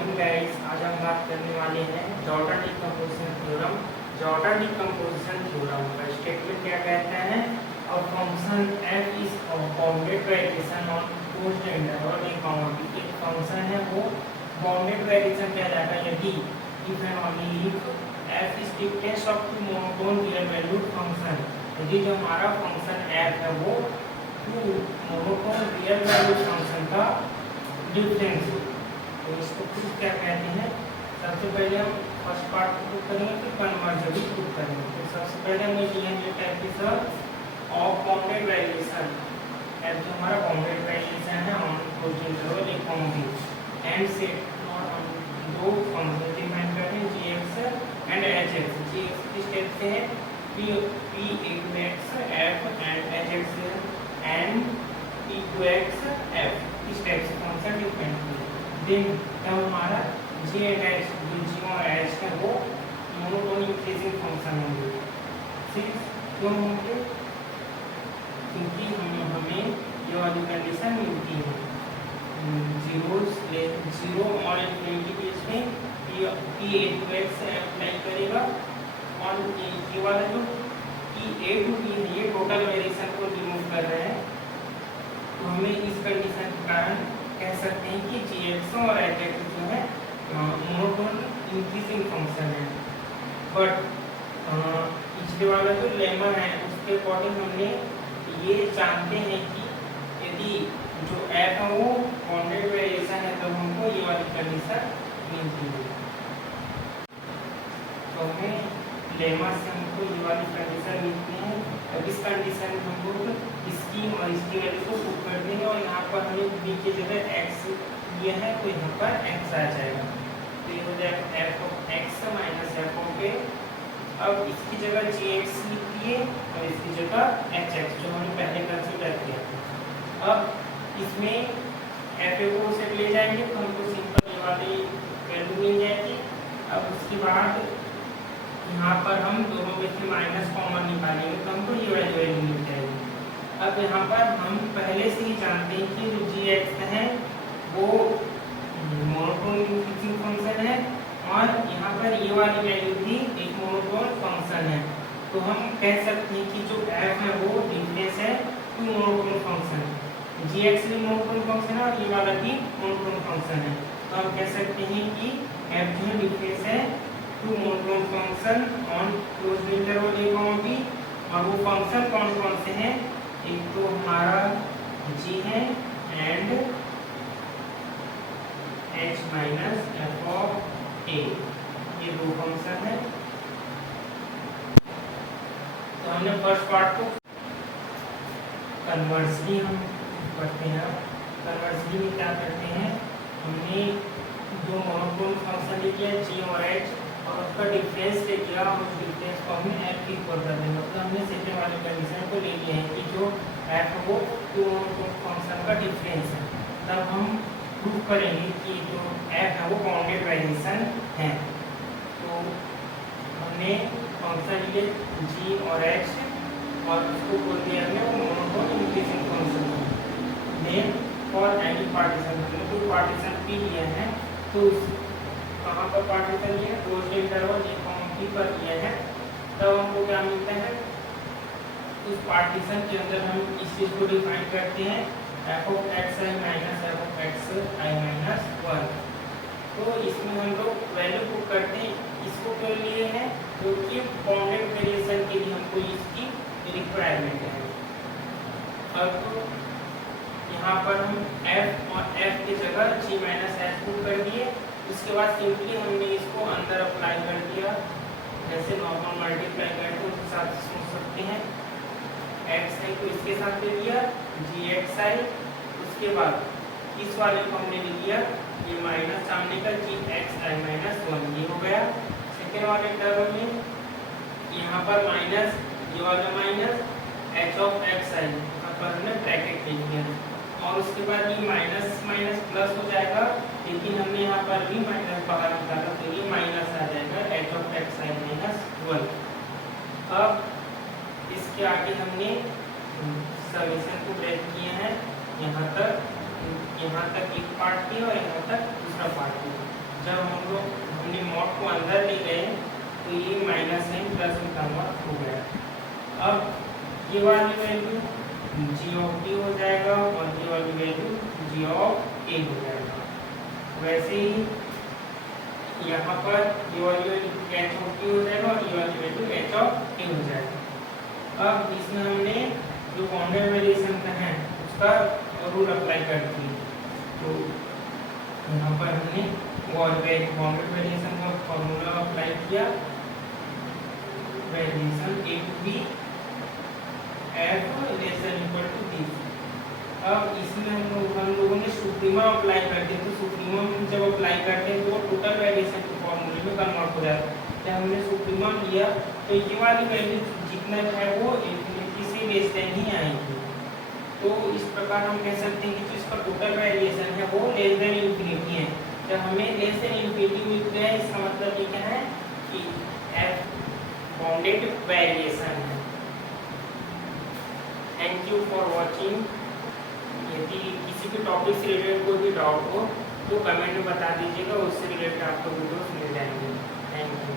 Morning guys. आज हम बात करने वाले हैं Jordan decomposition theorem. Jordan decomposition theorem का स्टेटमेंट क्या कहता है? A function f is bounded by relation on closed interval a comma b। एक फंक्शन है वो बाउंडेड बाय रिलेशन कहलाता है यदि if and only if f is difference of two monotone real valued function. यदि जो हमारा फंक्शन f है वो two monotone real valued function का डिफरेंस है, तो इसको प्रूफ क्या कहते हैं? सबसे पहले हम फर्स्ट पार्ट को प्रूफ करेंगे, फिर कन्वर्जेंट प्रूफ करेंगे। तो सबसे पहले हम लिखेंगे typical of bounded relation. F जो हमारा बाउंडेड रिलेशन है on closed interval a comma b and set not on दो फंक्शन डिफाइन कर रहे हैं gx एंड hx। gx किस टाइप से है? p=x f and hx and p=x f। इस टाइप से फंक्शन डिफाइन किया। देन जब हमारा g एंड h जो g और h है वो मोनोटोन इंक्रीजिंग फंक्शन होंगे। ठीक क्यों होंगे? क्योंकि हमें ये वाली कंडीशन मिलती है जीरो और इनफिनिटी के बीच में p=x अप्लाई करेगा और ये वाला जो p a to b है ये टोटल वेरिएशन को रिमूव कर रहे हैं। तो हमें इस कंडीशन के कारण कह सकते हैं कि gx और hx जो है मोनोटोन इंक्रीजिंग फंक्शन है। बट पिछले वाला जो लेमा है उसके अकॉर्डिंग हमने ये जानते हैं कि यदि जो f है वो बाउंडेड वेरिएशन है तो हमको ये वाली कंडीशन मिलती है। तो हमें लेमा से हमको ये वाली कंडीशन मिलती है। अब इस कंडीशन में हम लोग इसकी और इसकी वैल्यू को पुट कर देंगे और यहाँ पर हमें b की जगह x लिया है तो यहाँ पर x आ जाएगा। तो ये हो जाएगा f of x minus f of a। अब इसकी जगह gx लिख दिए और इसकी जगह hx जो हमने पहले कंसीडर किया। अब इसमें f a को से ले जाएंगे तो हमको सिंपल ये वाली वैल्यू मिल जाएगी। अब उसके बाद यहाँ पर हम दोनों में से माइनस कॉमन निकालेंगे तो हमको ये वाली वैल्यू मिल जाएगी। अब यहाँ पर हम पहले से ही जानते हैं कि जो gx है वो मोनोटोन इंक्रीजिंग फंक्शन है और यहाँ पर ये वाली वैल्यू भी एक मोनोटोन फंक्शन है। तो हम कह सकते हैं कि जो f है वो डिफरेंस है टू मोनोटोन फंक्शन। gx भी मोनोटोन फंक्शन है और ये वाला भी मोनोटोन फंक्शन है। तो हम कह सकते हैं कि f जो डिफरेंस है two monotone function on closed interval a comma b। और वो फंक्शन कौन कौन से हैं? एक तो हमारा g है and h minus f of a, ये दो फंक्शन है। तो हमने फर्स्ट पार्ट को कन्वर्सली हम करते हैं। कन्वर्सली में क्या करते हैं? हमने दो मोनोटोन फंक्शन ले लिया g और h और उसका डिफरेंस ले लिया और उस डिफरेंस को हमने f की इक्वल कर दिया। मतलब हमने सेकंड वाली कंडीशन को ले लिया है कि जो f वो टू मोनोटोन फंक्शन का डिफरेंस है। तब हम प्रूव करेंगे कि जो f है वो बाउंडेड वेरिएशन है। तो हमने फंक्शन लिए g और h और उसको बोल दिया हमने वो मोनोटोन इंक्रीजिंग फंक्शन है। देन फॉर एनी पार्टीशन हमने कोई पार्टीशन p लिया है तो कहाँ पर पार्टीशन लिया? Closed interval a comma b पर लिया है। तब हमको क्या मिलता है? उस पार्टीशन के अंदर हम इस चीज को डिफाइन करते हैं f of x i minus f of x i minus 1। तो इसमें हम लोग वैल्यू पुट करते हैं। इसको क्यों लिए हैं? क्योंकि बाउंडेड वेरिएशन के लिए हमको इसकी रिक्वायरमेंट है। अब तो यहाँ पर हम f और f की जगह g माइनस h पुट कर दिए। उसके बाद सिंपली हमने इसको अंदर अप्लाई कर दिया, जैसे नॉर्मल मल्टीप्लाई करके उस हिसाब से सोच सकते हैं। x i को इसके साथ ले लिया gx i, उसके बाद इस वाले को हमने ले लिया ये माइनस सामने का gx i माइनस 1, ये हो गया। सेकेंड वाले टर्म में यहाँ पर माइनस ये वाला minus h of x i पर हमने ब्रैकेट ले लिया और उसके बाद ये माइनस माइनस प्लस हो जाएगा, लेकिन हमने यहाँ पर भी माइनस बाहर निकाला तो ये माइनस आ जाएगा h of x i minus 1। अब इसके आगे हमने समीकरण को ब्रेक किए हैं यहाँ तक एक पार्ट की और यहाँ तक दूसरा पार्ट की। जब हमने मॉड को अंदर ले गए तो ये माइनस साइन प्लस में कन्वर्ट हो गया। अब ये वाली वैल्यू जी ऑफ टी हो जाएगा और ये वाली वैल्यू जी ऑफ ए हो जाएगा। वैसे ही यहाँ पर ये वाली वैल्यू एच ऑफ टी हो जाएगा और ये वाली वैल्यू एच ऑफ ए हो जाएगा। अब इसमें हमने जो बाउंडेड वेरिएशन का है उसका रूल अप्लाई कर दिए, तो यहाँ पर हमने बाउंडेड वेरिएशन का फॉर्मूला अप्लाई किया, variation a to b f less than equal to d. अब इसमें हम लोगों ने सुप्रीमा अप्लाई करते हैं, तो सुप्रीमा जब अप्लाई करते हैं तो टोटल वेरिएशन के फॉर्मूले में कन्वर्ट हो जाता है। जब हमने सुप्रीमा लिया तो ये वाली वैल्यू जितना है वो इनफिनिटी से लेस देन ही आएगी। तो इस प्रकार हम कह सकते हैं कि जो इसका टोटल वेरिएशन है वो लेस देन इनफिनिटी है। जब हमें लेस देन इनफिनिटी मिल गया है इसका मतलब ये क्या है कि एफ बाउंडेड वेरिएशन है। Thank you for watching. यदि किसी भी टॉपिक से रिलेटेड कोई भी डाउट हो तो कमेंट में बता दीजिएगा, उससे रिलेटेड आपको वीडियोस मिल जाएंगे। Thank you.